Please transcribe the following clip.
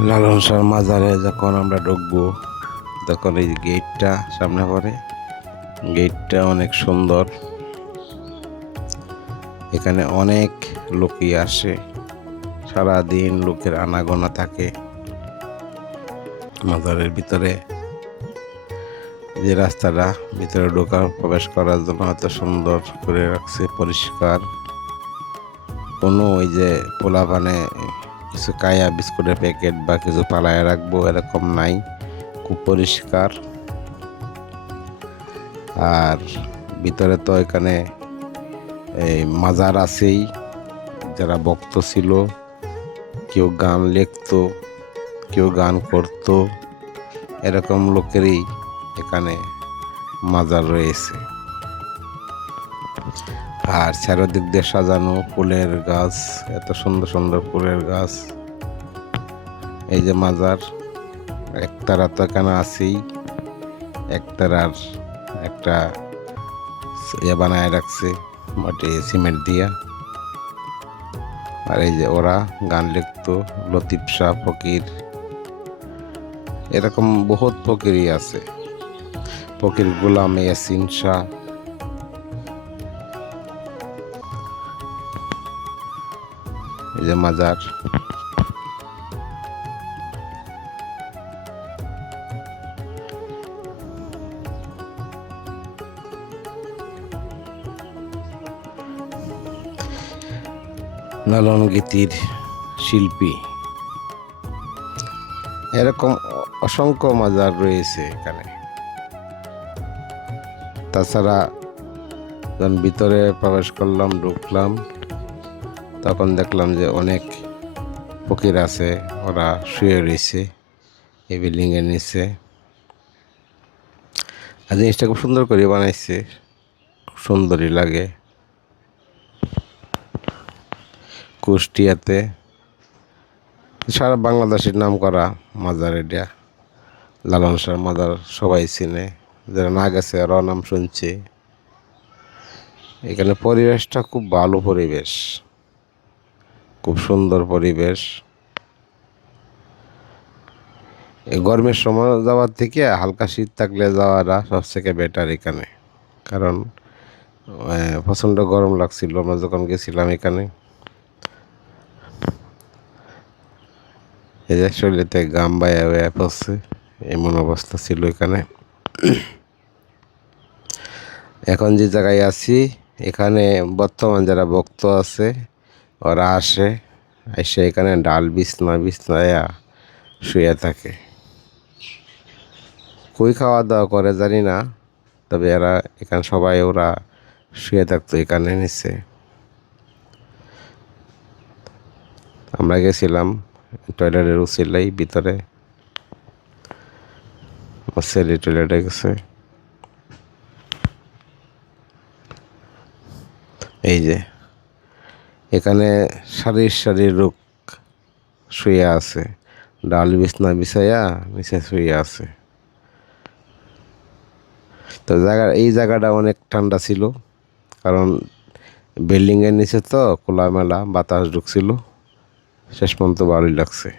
লালন শাহর মাজারে যখন আমরা ঢুকবো তখন এই গেটটা সামনে পড়ে। গেটটা অনেক সুন্দর। এখানে অনেক লোকই আসে, সারাদিন লোকের আনাগোনা থাকে। মাজারের ভিতরে যে রাস্তাটা ভিতরে ঢোকার প্রবেশ করার জন্য এত সুন্দর করে রাখছে, পরিষ্কার। কোনো ওই যে পোলাপানে কিছু কায়া বিস্কুটের প্যাকেট বা কিছু পালায় রাখবো এরকম নাই, খুব পরিষ্কার। আর ভিতরে তো এখানে এই মাজার আছেই, যারা ভক্ত ছিল, কেউ গান লিখতো, কেউ গান করতো, এরকম লোকেরই এখানে মাজার রয়েছে। আর চারিদিক দিয়ে সাজানো ফুলের গাছ, এত সুন্দর সুন্দর ফুলের গাছ। এই যে মাজার, একতারা তো এখানে আছেই, একতারার একটা ইয়ে বানায় রাখছে মাটি সিমেন্ট দিয়া। আর এই যে ওরা গান লিখতো, লতিফ শাহ ফকির, এরকম বহুত ফকিরই আছে, ফকির গোলাম ইয়াসিন শাহ। এই যে মাজার, লালন গীতির শিল্পী, এরকম অসংখ্য মাজার রয়েছে এখানে। তাছাড়া যখন ভিতরে প্রবেশ করলাম, ঢুকলাম, তখন দেখলাম যে অনেক ফকির আছে, ওরা শুয়ে রয়েছে এই বিল্ডিংয়ের নিচে। আর জিনিসটা খুব সুন্দর করে বানাইছে, খুব সুন্দরই লাগে। কুষ্টিয়াতে সারা বাংলাদেশের নাম করা মাজার এটা, লালন শাহর মাজার সবাই চিনে, যারা না গেছে আরও নাম শুনছে। এখানে পরিবেশটা খুব ভালো পরিবেশ, খুব সুন্দর পরিবেশ। এই গরমের সময় যাওয়ার থেকে হালকা শীত থাকলে যাওয়াটা সবথেকে বেটার এখানে, কারণ প্রচণ্ড গরম লাগছিল আমরা যখন গেছিলাম এখানে। এই যে শরীরেতে গাম বায়া হয়ে পড়ছে, এমন অবস্থা ছিল এখানে। এখন যে জায়গায় আছি এখানে বর্তমান যারা ভক্ত আছে ওরা আসে, এসে এখানে ডাল বিছনা বিছনায় শুয়ে থাকে। কই খাওয়া দাওয়া করে জানি না, তবে এরা এখানে সবাই ওরা শুয়ে থাকতো এখানে নিচে। আমরা গেছিলাম টয়লেটের উচিলাই ভিতরে, ছেলে টয়লেটে গেছে। এই যে এখানে সারির সারির লোক শুয়ে আছে, ডাল বিছনা বিছাইয়া নিচে শুয়ে আছে। তো এই জায়গাটা অনেক ঠান্ডা ছিল, কারণ বিল্ডিংয়ের নিচে তো খোলামেলা বাতাস ঢুকছিল, শেষ পর্যন্ত ভালোই লাগছে।